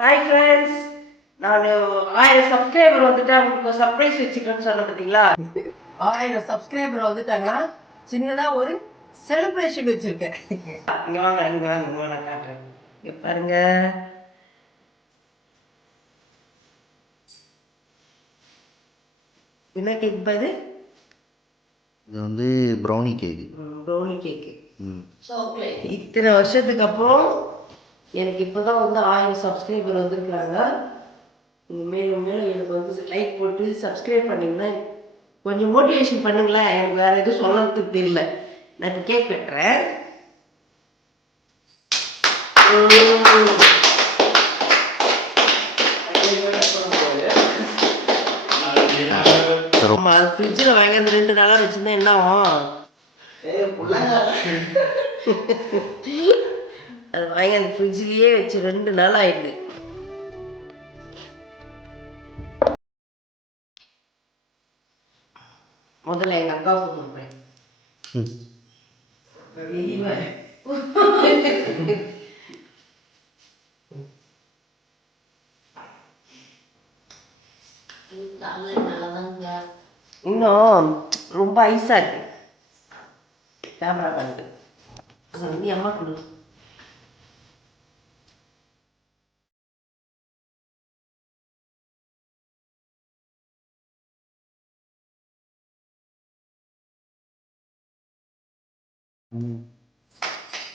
Hi friends, நான் 1000 subscriber வந்துட்டா உங்களுக்கு சர்ப்ரைஸ் வச்சுக்கிறேன்னு சொன்னேன் பார்த்தீங்களா? 1000 சப்ஸ்கிரைபர் வந்துட்டாங்கன்னா சின்னதாக ஒரு செலிப்ரேஷன் வச்சுருக்கேன். இங்கே வாங்க, இங்கே வாங்க, இங்கே வாங்க காட்டுறேன். இங்கே பாருங்க, என்ன கேக் பாது? இது வந்து brownie cake. Brownie cake. Chocolate. இத்தனை வருஷத்துக்கு அப்புறம் எனக்கு இப்போ தான் வந்து 1000 சப்ஸ்கிரைபர் வந்துருக்குறாங்க. மேலும் மேலும் எனக்கு வந்து லைக் போட்டு சப்ஸ்கிரைப் பண்ணிங்கன்னா கொஞ்சம் மோட்டிவேஷன் பண்ணுங்களேன். எனக்கு வேறு எதுவும் சொல்கிறதுக்கு தெரியல. நான் இப்போ கேக் வெட்டுறேன். ஆமாம், அது ஃப்ரிட்ஜில் வாங்கி 2 நாளாக வச்சுருந்தா என்ன ஆகும்? அது வாங்கி அந்த ஃப்ரிட்ஜிலேயே வச்சு 2 நாள் ஆயிடுது. முதல்ல எங்கள் அக்கா ஃபோன் பண்ணுறேன். இன்னும் ரொம்ப ஐஸாக இருக்கு கேமரா பண்ணிட்டு நீ அம்மா கொடு.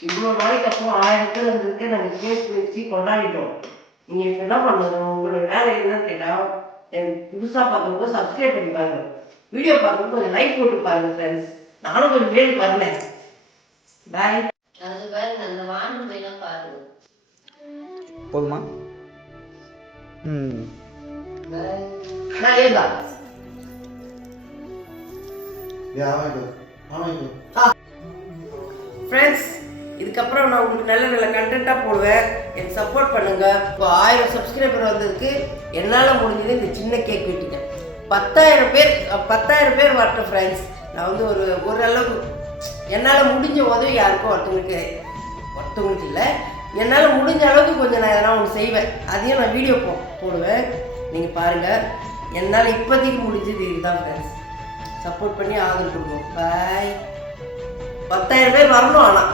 இவ்வளோ நாளைக்கு அப்புறம் 1000 பேர் வந்துருக்கு. நாங்கள் கேக் வச்சு கொண்டாடிட்டோம். நீங்கள் இப்போ என்ன பண்ணணும், உங்களோட வேலை என்னன்னு கேட்டால் எனக்கு புதுசாக பார்க்குறப்போ சப்ஸ்கிரைப் பண்ணி பாருங்க, வீடியோ பார்க்குறப்போ கொஞ்சம் லைக் போட்டு பாருங்க ஃப்ரெண்ட்ஸ். நானும் கொஞ்சம் பேருக்கு வரல. பாய். அது பாருங்க, அந்த வாண்டு போயெல்லாம் பாருங்க. போதுமா? நான் ஏதா ஃப்ரெண்ட்ஸ், இதுக்கப்புறம் நான் உங்களுக்கு நல்ல நல்ல கண்டென்ட்டாக போடுவேன். எனக்கு சப்போர்ட் பண்ணுங்கள். இப்போ 1000 சப்ஸ்கிரைபர் வந்ததுக்கு என்னால் முடிஞ்சது இந்த சின்ன கேக் வெட்டிட்டேன். 10,000 பேர் வரட்டும் ஃப்ரெண்ட்ஸ். நான் வந்து ஓரளவுக்கு என்னால் முடிஞ்ச உதவி யாருக்கும் ஒருத்தவங்களுக்கு இல்லை, என்னால் முடிஞ்ச அளவுக்கு கொஞ்சம் நான் எதனா ஒன்று செய்வேன். அதையும் நான் வீடியோ போடுவேன். நீங்கள் பாருங்கள். என்னால் இப்போதைக்கு முடிஞ்சது இதுதான் ஃப்ரெண்ட்ஸ். சப்போர்ட் பண்ணி ஆதரவு கொடுங்க. பாய். 10,000 பேர் வரணும். ஆனால்